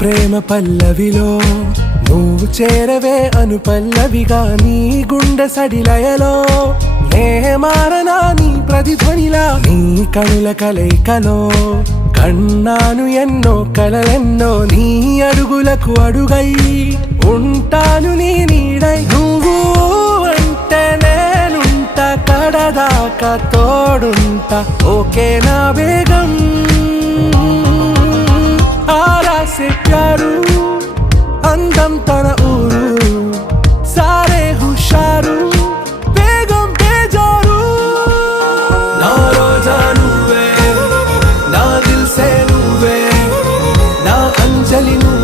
ప్రేమ పల్లవిలో నువ్వు చేరవే అను పల్లవిగా నీ గుండె సడిలయలో నే మారనా నీ ప్రతిధ్వనిలా నీ కనుల కలయికలో కన్నాను ఎన్నో కలలెన్నో నీ అడుగులకు అడుగై ఉంటాను నీ నీడై నువ్వు అంటే నేనుంట కడదాకా తోడుంటా ఓకే నా బేగం आरा से प्यारू अंदम तन ऊरू सारे हुशारू बेगम बेजारू ना रोजा नुवे ना दिल से नुवे ना अंजलि नुवे